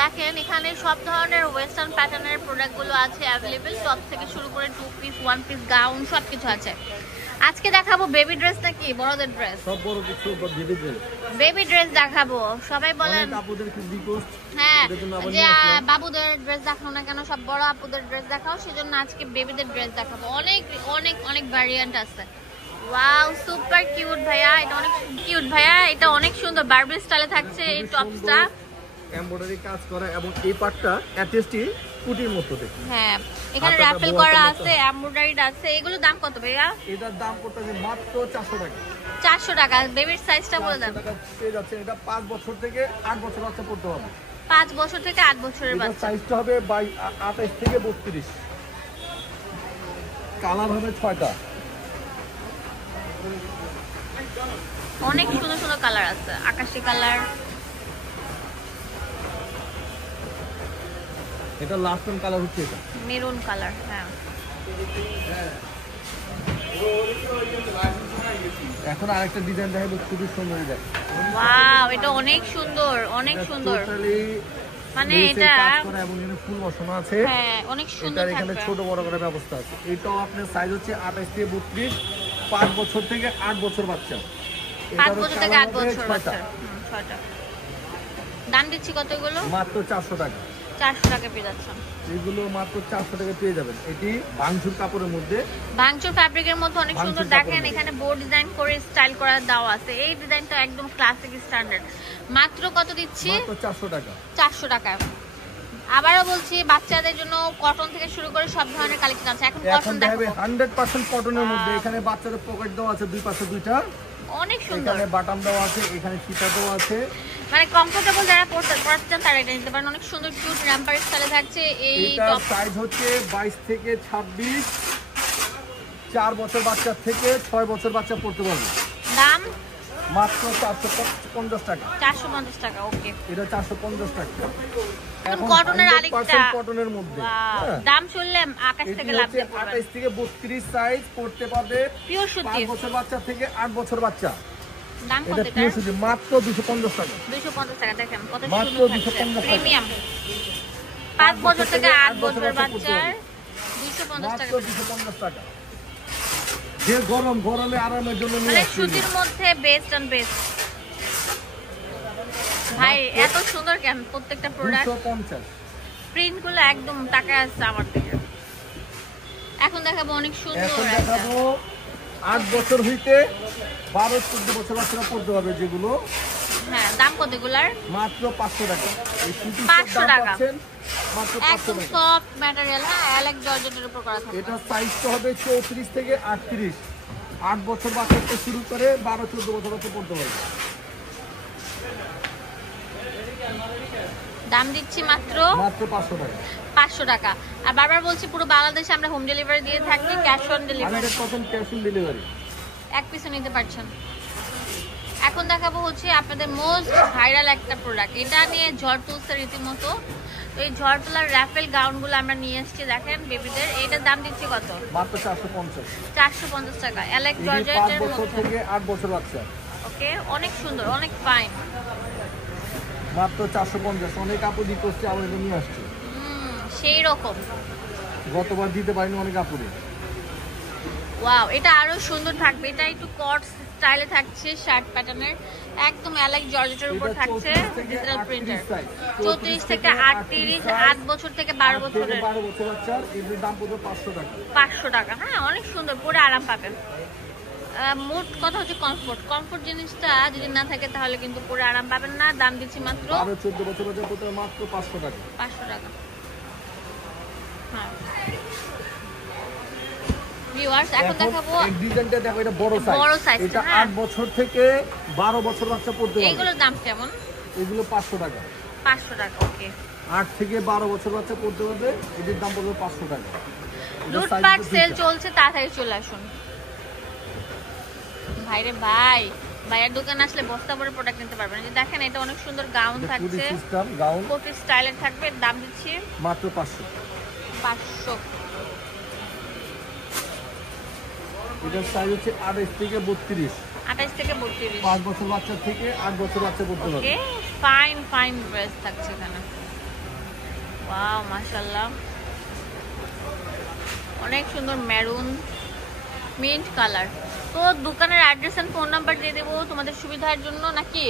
দেখেন এখানে সব ধরনের ওয়েস্টার্ন প্যাটার্নের প্রোডাক্টগুলো আছে অ্যাভেলেবেল, টপ থেকে শুরু করে 2 পিস 1 পিস গাউন সবকিছু আছে। আজকে দেখাবো বেবি ড্রেস নাকি বড়দের ড্রেস? সব বড় কিছু বেবি ড্রেস। বেবি ড্রেস দেখাবো। সবাই বলেন আপুদের কি রিকোয়েস্ট, হ্যাঁ যে বাবুদের ড্রেস দেখাও না কেন, সব বড় আপুদের ড্রেস দেখাও, সেজন্য আজকে বেবিদের ড্রেস দেখাবো। অনেক অনেক অনেক ভ্যারিয়েন্ট আছে। ওয়াও সুপার কিউট ভাইয়া, এটা অনেক কিউট ভাইয়া, এটা অনেক সুন্দর বারবি স্টাইলে থাকছে এই টপসটা। এমব্রয়ডারি কাজ করা এবং এই পাটটা অ্যাটেস্টি কুটির মতো দেখুন। হ্যাঁ এখানে রাফেল করা আছে, এমব্রয়ডারিড আছে। এগুলো দাম কত ভাইয়া? এটার দাম পড়তেছে মাত্র 400 টাকা। 400 টাকা। বেবির সাইজটা বলে দেন। পেয়ে যাচ্ছে এটা 5 বছর থেকে 8 বছর বাচ্চা পড়তে হবে। 5 বছর থেকে 8 বছরের বাচ্চা। সাইজটা হবে 28 থেকে 32। কালার হবে 6টা। অনেক সুন্দর সুন্দর কালার আছে, আকাশি কালার। এটা লাস্ট ওয়ান কালার হচ্ছে এটা মেরুন কালার। হ্যাঁ এখন আরেকটা ডিজাইন দেখাবো, খুবই সুন্দর ডিজাইন। ওয়াও এটা অনেক সুন্দর, অনেক সুন্দর। মানে এটা এবং এখানে ফুল বসানো আছে। হ্যাঁ অনেক সুন্দর। এটার এখানে ছোট বড় করার ব্যবস্থা আছে। এটাও আপনার সাইজ হচ্ছে 28 থেকে 32, 5 বছর থেকে 8 বছর বাচ্চা। 5 বছর থেকে 8 বছর বাচ্চা। 6টা। দাম দিচ্ছি কত এগুলো? মাত্র 400 টাকা। 400 টাকা পেয়ে যাচ্ছেন। এগুলো মাত্র 400 টাকা পেয়ে যাবেন। এটি ভাঙচুর কাপড়ের মধ্যে, ভাঙচুর ফ্যাব্রিকের মধ্যে অনেক সুন্দর। দেখেন এখানে বোর্ড ডিজাইন করে স্টাইল করা দেওয়া আছে। এই ডিজাইনটা একদম ক্লাসিক স্ট্যান্ডার্ড। মাত্র কত দিচ্ছি? মাত্র 400 টাকা। 400 টাকা। আবারও বলছি বাচ্চাদের জন্য কটন থেকে শুরু করে সব ধরনের কালেকশন আছে। এখন কটন দেখাবো 100% কটনের মধ্যে। এখানে বাচ্চাদের পকেট দেওয়া আছে দুই পাশে দুইটা, অনেক সুন্দর। এখানে বাটাম দেওয়া আছে, এখানে ফিতা দেওয়া আছে। মানে কমফোর্টেবল যারা পড়তে চান তারা এটা নিতে পারেন। অনেক সুন্দর কিউট র্যাম্পার স্টাইলে থাকছে এই টপ। সাইজ হচ্ছে 22 থেকে 26, 4 বছর বাচ্চা থেকে 6 বছর বাচ্চা পড়তে পারবে। দাম মাত্র 450 টাকা। 450 টাকা। ওকে এটা 450 টাকা। এখন কটনের আরেকটা কটনের মধ্যে দাম শুনলে আকাশ থেকে লাভ দিয়ে পড়বে। 28 থেকে 32 সাইজ পড়তে পারবে। পিওর সুতি। 5 বছর বাচ্চা থেকে 8 বছর বাচ্চা। দাম কত এটা পিওর সুতি, মাত্র 250 টাকা। 250 টাকা। দেখেন কত মাত্র সুন্দর 250 টাকা। প্রিমিয়াম। 5 বছর থেকে 8 বছর বাচ্চার 250 টাকা। মাত্র 250 টাকা। যে গরমে আরামের জন্য নিয়ে মানে আসছি। সুতির মধ্যে বেস্ট এন্ড বেস্ট। ভাই এত সুন্দর কেন প্রত্যেকটা প্রোডাক্ট? 250। প্রিন্ট গুলো একদম তাকায় আসছে আমার দিকে। এখন দেখাবো অনেক সুন্দর। এখন দেখাবো 8 বছর হইতে 12-14 বছর বাচ্চারা পড়তে হবে যেগুলো। হ্যাঁ দাম কত এগুলার? মাত্র 500 টাকা। এই সুতির 500 দাম টাকা। পাচ্ছেন মাত্র 500 একদম টাকা। Soft material. হ্যাঁ অ্যালেক্স জর্জেটের উপর করা থাকে। এটা সাইজটা হবে 34 থেকে 38। 8 বছর বাচ্চা থেকে শুরু করে 12-14 বছর বাচ্চা পড়তে পারবে। দাম দিচ্ছি মাত্র 500 টাকা। 500 টাকা। আর বারবার বলছি পুরো বাংলাদেশে আমরা হোম ডেলিভারি দিয়ে থাকি, cash on delivery. 100% cash on delivery. এক পিসও নিতে পারছেন। এখন দেখাবো হচ্ছে আপনাদের মোস্ট ভাইরাল একটা প্রোডাক্ট। এটা নিয়ে ঝড় তুলছে রীতিমতো। তো এই ঝড় তোলার রাফেল গাউনগুলো আমরা নিয়ে এসেছি। দেখেন বেবিদের। এটার দাম দিচ্ছি কত? মাত্র 450। 450 টাকা। অ্যালেক্স এই জর্জেটের 5 বছর মধ্যে। থেকে 8 বছর বাচ্চা। ওকে অনেক সুন্দর, অনেক ফাইন। মাত্র 450। অনেক আপু রিকোয়েস্টে আমরা এটা নিয়ে আসছি। সেই রকম। গতবার দিতে পারিনি অনেক আপুরে। ওয়াও এটা আরো সুন্দর থাকবে। এটা একটু কট স্টাইলে থাকছে, শার্ট প্যাটার্নের। একদম অ্যালেক্স জর্জেটের উপর থাকছে ডিজিটাল প্রিন্টার। 34 থেকে 38, 8 বছর থেকে 12 বছরের। 12 বছর বাচ্চার এর দাম পড়বে 500 টাকা। 500 টাকা। হ্যাঁ অনেক সুন্দর, পরে আরাম পাবেন। মোট কথা হচ্ছে কমফোর্ট। কমফোর্ট জিনিসটা যদি না থাকে তাহলে কিন্তু পরে আরাম পাবেন না। দাম দিচ্ছি মাত্র 14 বছর বাচ্চা পড়তে মাত্র 500 টাকা। 500 টাকা। হ্যাঁ ভিউয়ার্স এখন দেখাবো এই ডিজাইনটা দেখো, এটা বড় সাইজ। বড় সাইজ। এটা 8 বছর থেকে 12 বছর বাচ্চা পড়তে পারবে। এইগুলোর দাম কেমন? এগুলো 500 টাকা। 500 টাকা। ওকে 8 থেকে 12 বছর বাচ্চা পড়তে পারবে। এদের দাম পড়বে 500 টাকা। লুটপাট সেল চলছে, তাড়াতাড়ি চলে আসুন। ভাইরে ভাই, ভাইয়ের দোকানে আসলে বস্তা ভরে প্রোডাক্ট নিতে পারবেন। যে দেখেন এটা অনেক সুন্দর গাউন থাকছে, সিস্টেম গাউন কোটি স্টাইলের থাকবে। দাম দিচ্ছি মাত্র 500। 500। এটার সাইজ হচ্ছে 28 থেকে 32। 28 থেকে 32। 5 বছর বাচ্চা থেকে 8 বছর বাচ্চা পড়তে পারবে। ওকে ফাইন ফাইন ড্রেস থাকছে এখানে। ওয়াও মাশাআল্লাহ, অনেক সুন্দর মেরুন মিন্ট কালার। তো দোকানের অ্যাড্রেস এন্ড ফোন নাম্বার দিয়ে দেবো তোমাদের সুবিধার জন্য নাকি?